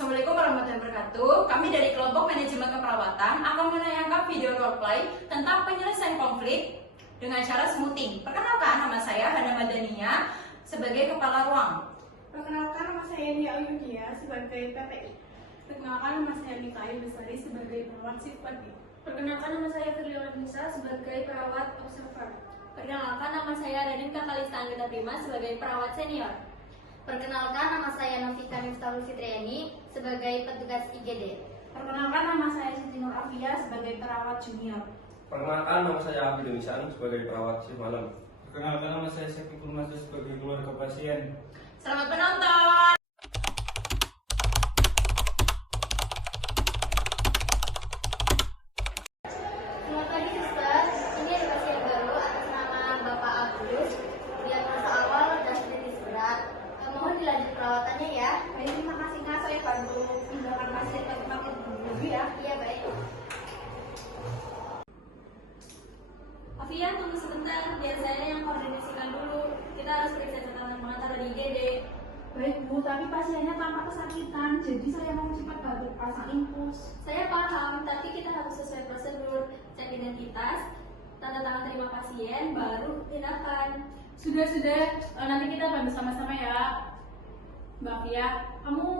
Assalamualaikum warahmatullahi wabarakatuh. Kami dari kelompok manajemen keperawatan akan menayangkan video roleplay tentang penyelesaian konflik dengan cara smoothing. Perkenalkan, nama saya Hana Madania sebagai kepala ruang. Perkenalkan, nama saya Nia Ayudia sebagai PPI. Perkenalkan, nama saya Mika Ayu Besari sebagai perawat sifat. Perkenalkan, nama saya Firliana Nisa sebagai perawat observer. Perkenalkan, nama saya Raden Kakalista Anggita Prima sebagai perawat senior. Perkenalkan, nama saya Novika Miftahul Fitriani sebagai petugas IGD. Perkenalkan, nama saya Siti Nur Afia sebagai perawat junior. Perkenalkan, nama saya Abdul Misan sebagai perawat shift malam. Perkenalkan, nama saya Syafiqul Masud sebagai keluarga pasien. Selamat menonton! Selamat pagi, suster. Ini ada pasien baru atas nama Bapak Abdus. Diagnosa awal gastritis berat. Mohon dilanjut perawatannya ya. Baik, terima kasih Kak. Saya bantu pindahkan pasien ke tempat yang dulu ya. Iya, baik. Afia, tunggu sebentar. Biar saya yang koordinasikan dulu. Kita harus periksa catatan pengantar di IGD. Baik Bu, tapi pasiennya tampak kesakitan, jadi saya mau cepat bantu pasang infus. Saya paham, tapi kita harus sesuai prosedur. Cek identitas, tanda tangan terima pasien, baru tindakan. Sudah, nanti kita bantu sama-sama ya. Mbak Fia, kamu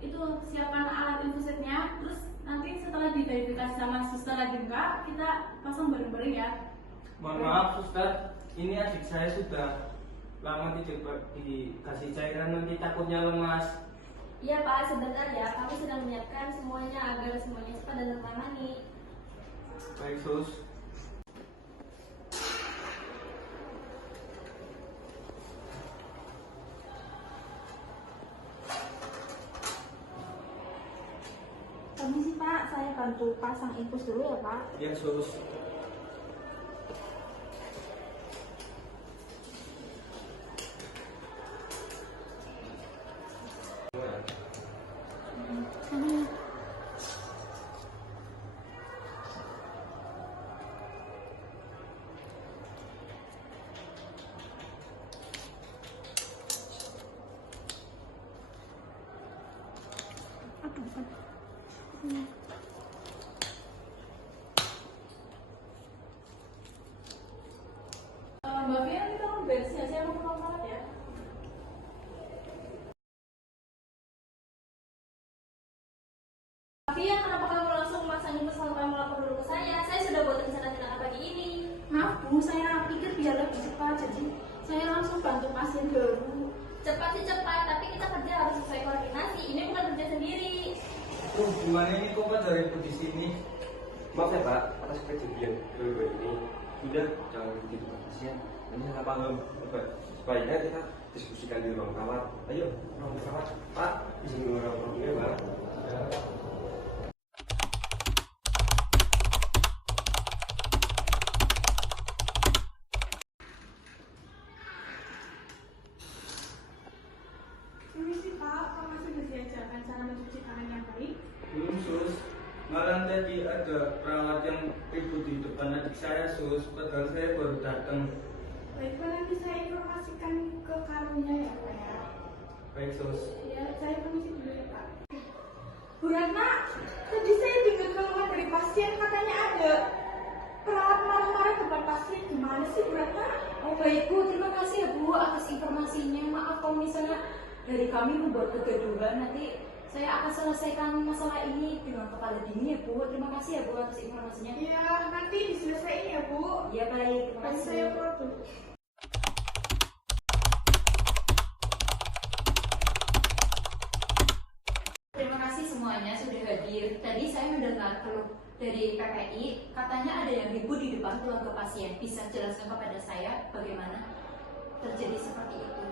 itu siapkan alat infusetnya, terus nanti setelah diverifikasi sama suster Radinka, kita pasang bareng-bareng ya. Mohon maaf, suster. Ini adik saya sudah lama tidak dikasih cairan, nanti takutnya lemas. Iya Pak, sebentar ya. Kami sedang menyiapkan semuanya agar semuanya cepat dan tertangani. Baik, sus. Permisi Pak, saya bantu pasang infus dulu ya Pak. Ya, sus. Mbak Fia, nanti kamu beres ya, saya mau pulang banget ya. Afia, kenapa kamu langsung memaksa infus kalau kamu lapor dulu ke saya? Saya sudah buat rencana tindakan pagi ini. Maaf Bu, saya pikir biar lebih cepat, jadi saya langsung bantu pasien baru. Cepat sih cepat, tapi kita kerja harus sesuai koordinasi. Ini bukan kerja sendiri. Hubungannya ini kok Pak dari di sini? Maaf ya Pak, atas kejadian dulu ini. Sudah, jangan begitu Pak pasien. Ini salah paham. Sebaiknya kita diskusikan di ruang perawat. Ayo, ruang perawat. Pak, di sini ruang perawatnya Pak. Permisi Pak, kamu sudah diajarkan cara mencuci tangan yang baik? Belum, sus. Malam tadi ada perawat yang ribut di depan adik saya, sus. Padahal saya baru datang. Baik Pak, nanti saya informasikan ke karunya ya Pak ya. Baik, sus. Ya, saya permisi dulu ya Pak. Bu Ratna, tadi saya dengar keluhan dari pasien, katanya ada perawat marah-marah depan pasien. Gimana sih Bu Ratna? Oh baik Bu, terima kasih ya Bu atas informasinya. Maaf kalau misalnya dari kami membuat kegaduhan, nanti saya akan selesaikan masalah ini dengan kepala dingin ya Bu. Terima kasih ya Bu atas informasinya. Ya, nanti diselesaikan ya Bu. Ya baik, terima Tadi kasih. saya pulang dulu. Terima kasih semuanya sudah hadir. Tadi saya mendengar keluh dari PPI, katanya ada yang ribut di depan keluarga pasien. Bisa jelaskan kepada saya bagaimana terjadi seperti itu?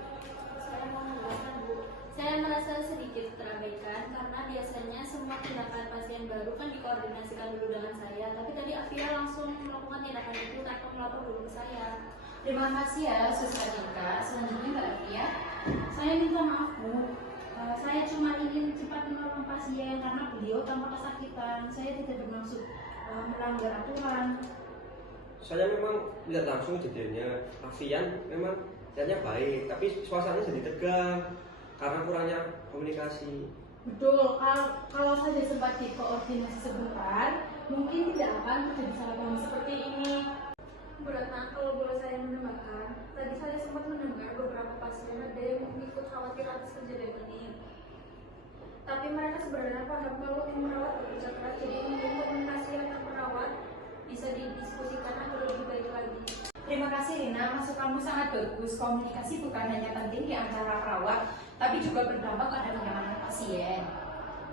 Saya mau menjelaskan Bu. Saya merasa sedikit terabaikan karena biasanya semua tindakan pasien baru kan dikoordinasikan dulu dengan saya. Tapi tadi Afia langsung melakukan tindakan itu tanpa melapor dulu ke saya. Terima kasih ya Suster Nika. Selanjutnya Mbak Afia. Saya minta maaf Bu. Saya cuma ingin cepat menolong pasien karena beliau tampak kesakitan. Saya tidak bermaksud melanggar aturan. Saya memang lihat langsung kejadiannya. Pasien memang lihatnya baik, tapi suasananya jadi tegang karena kurangnya komunikasi. Betul, kalau saja sempat dikoordinasi sebentar, mungkin tidak akan terjadi salah paham seperti ini. Bu Ratna, kalau boleh saya menambahkan, tadi saya sempat mendengar beberapa pasien ada yang ikut khawatir atas kejadian ini. Tapi mereka sebenarnya paham kalau tim merawat bekerja keras, jadi mungkin komunikasi antar perawat bisa didiskusikan agar lebih baik lagi. Terima kasih Rina, masukanmu sangat bagus. Komunikasi bukan hanya penting di antara perawat, tapi juga berdampak pada kenyamanan pasien.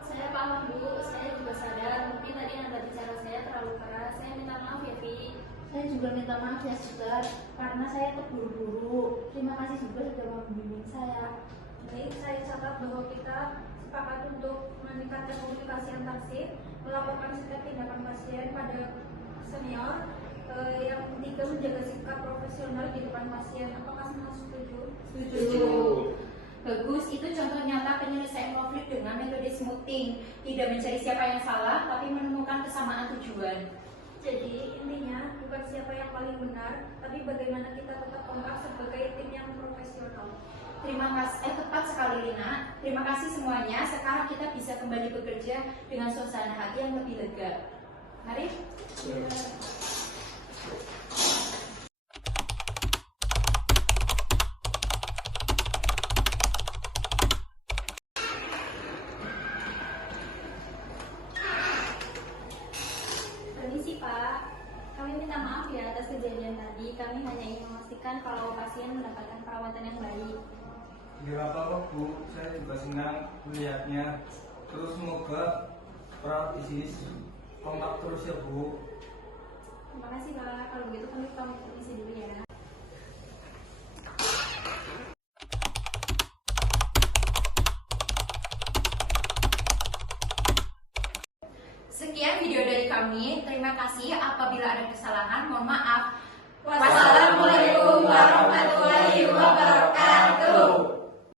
Saya paham Bu, saya juga sadar mungkin tadi nada bicara saya terlalu keras. Saya minta maaf ya Vi. Saya juga minta maaf ya suster, karena saya terburu-buru. Terima kasih juga sudah membimbing saya. Baik, saya catat bahwa kita sepakat untuk meningkatkan komunikasi antar shift, melaporkan setiap tindakan pasien pada senior. Yang ketiga, menjaga sikap profesional di depan pasien. Apakah semua setuju? Setuju. Bagus, itu contoh nyata penyelesaian konflik dengan metode smoothing. Tidak mencari siapa yang salah, tapi menemukan kesamaan tujuan. Jadi intinya bukan siapa yang paling benar, tapi bagaimana kita tetap kompak sebagai tim yang profesional. Terima kasih, tepat sekali Rina. Terima kasih semuanya. Sekarang kita bisa kembali bekerja dengan suasana hati yang lebih lega. Mari. Permisi Pak, kami minta maaf ya atas kejadian tadi. Kami hanya ingin memastikan kalau pasien mendapatkan perawatan yang baik. Gak apa-apa Bu, saya juga senang melihatnya. Terus semoga perawat di sini kompak terus ya Bu. Terima kasih Pak, kalau begitu kami pamit permisi dulu ya. Sekian video dari kami. Terima kasih. Apabila ada kesalahan, mohon maaf. Wassalamualaikum.